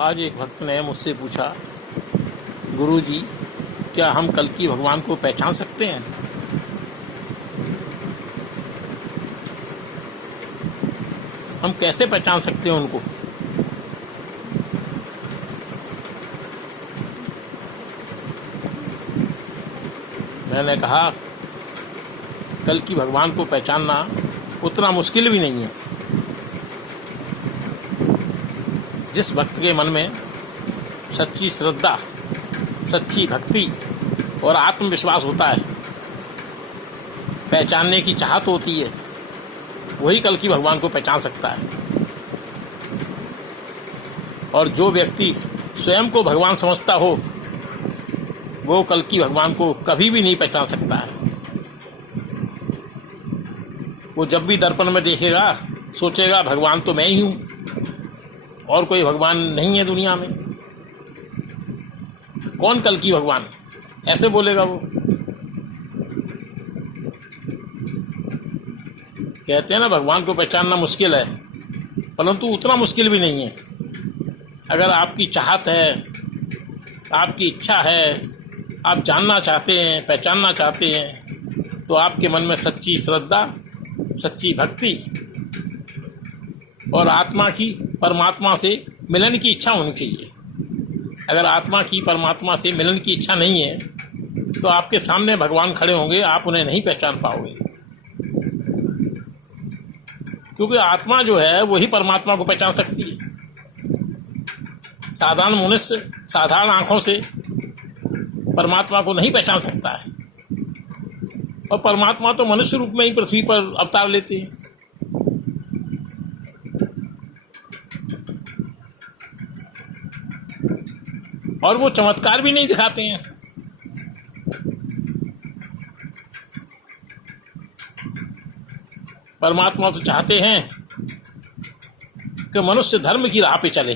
आज एक भक्त ने मुझसे पूछा, गुरुजी, क्या हम कल की भगवान को पहचान सकते हैं? हम कैसे पहचान सकते हैं उनको? मैंने कहा, कल की भगवान को पहचानना उतना मुश्किल भी नहीं है। जिस भक्त के मन में सच्ची श्रद्धा, सच्ची भक्ति और आत्मविश्वास होता है, पहचानने की चाहत होती है, वही कल की भगवान को पहचान सकता है। और जो व्यक्ति स्वयं को भगवान समझता हो, वो कल की भगवान को कभी भी नहीं पहचान सकता है। वो जब भी दर्पण में देखेगा, सोचेगा भगवान तो मैं ही हूँ और कोई भगवान नहीं है दुनिया में। कौन कल की भगवान, ऐसे बोलेगा वो। कहते हैं ना, भगवान को पहचानना मुश्किल है, परंतु उतना मुश्किल भी नहीं है। अगर आपकी चाहत है, आपकी इच्छा है, आप जानना चाहते हैं, पहचानना चाहते हैं, तो आपके मन में सच्ची श्रद्धा, सच्ची भक्ति और आत्मा की परमात्मा से मिलन की इच्छा होनी चाहिए। अगर आत्मा की परमात्मा से मिलन की इच्छा नहीं है, तो आपके सामने भगवान खड़े होंगे, आप उन्हें नहीं पहचान पाओगे। क्योंकि आत्मा जो है वही परमात्मा को पहचान सकती है। साधारण मनुष्य साधारण आंखों से परमात्मा को नहीं पहचान सकता है, और परमात्मा तो मनुष्य रूप में ही पृथ्वी पर अवतार लेते हैं। और वो चमत्कार भी नहीं दिखाते हैं। परमात्मा तो चाहते हैं कि मनुष्य धर्म की राह पे चले।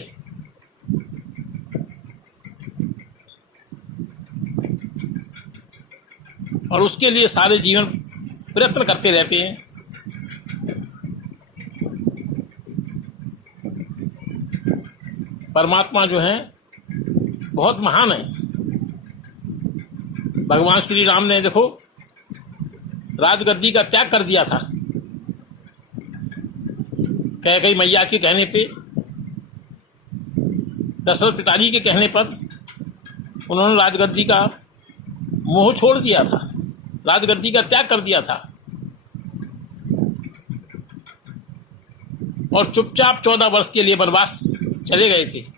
और उसके लिए सारे जीवन प्रयत्न करते रहते हैं। परमात्मा जो है बहुत महान है। भगवान श्री राम ने देखो राजगद्दी का त्याग कर दिया था। कैकेयी मैया के कहने पे, दशरथ पिताजी के कहने पर उन्होंने राजगद्दी का मोह छोड़ दिया था, राजगद्दी का त्याग कर दिया था और चुपचाप 14 वर्ष के लिए वनवास चले गए थे।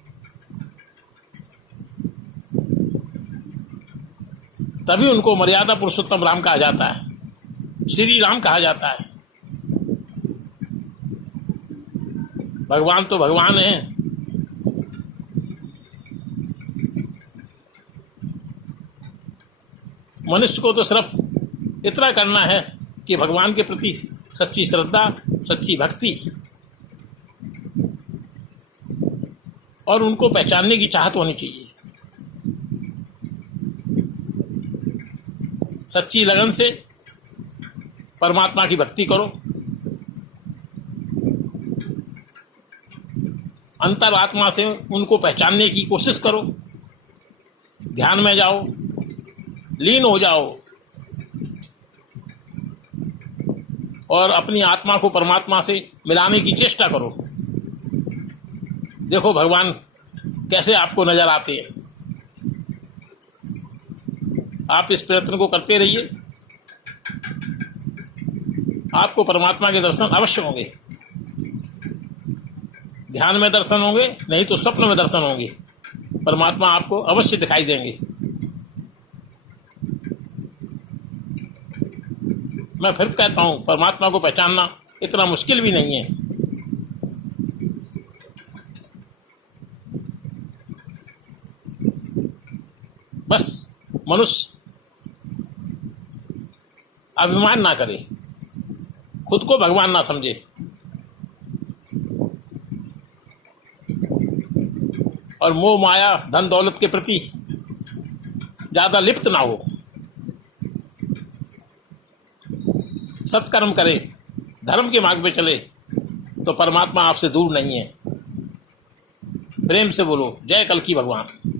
तभी उनको मर्यादा पुरुषोत्तम राम कहा जाता है, श्री राम कहा जाता है। भगवान तो भगवान है। मनुष्य को तो सिर्फ इतना करना है कि भगवान के प्रति सच्ची श्रद्धा, सच्ची भक्ति और उनको पहचानने की चाहत होनी चाहिए। सच्ची लगन से परमात्मा की भक्ति करो। अंतरात्मा से उनको पहचानने की कोशिश करो। ध्यान में जाओ, लीन हो जाओ और अपनी आत्मा को परमात्मा से मिलाने की चेष्टा करो। देखो भगवान कैसे आपको नजर आते हैं। आप इस प्रयत्न को करते रहिए, आपको परमात्मा के दर्शन अवश्य होंगे। ध्यान में दर्शन होंगे, नहीं तो स्वप्न में दर्शन होंगे। परमात्मा आपको अवश्य दिखाई देंगे। मैं फिर कहता हूं, परमात्मा को पहचानना इतना मुश्किल भी नहीं है। बस मनुष्य अभिमान ना करे, खुद को भगवान ना समझे और मोह माया धन दौलत के प्रति ज्यादा लिप्त ना हो। सत्कर्म करे, धर्म के मार्ग पे चले, तो परमात्मा आपसे दूर नहीं है। प्रेम से बोलो जय कल्कि भगवान।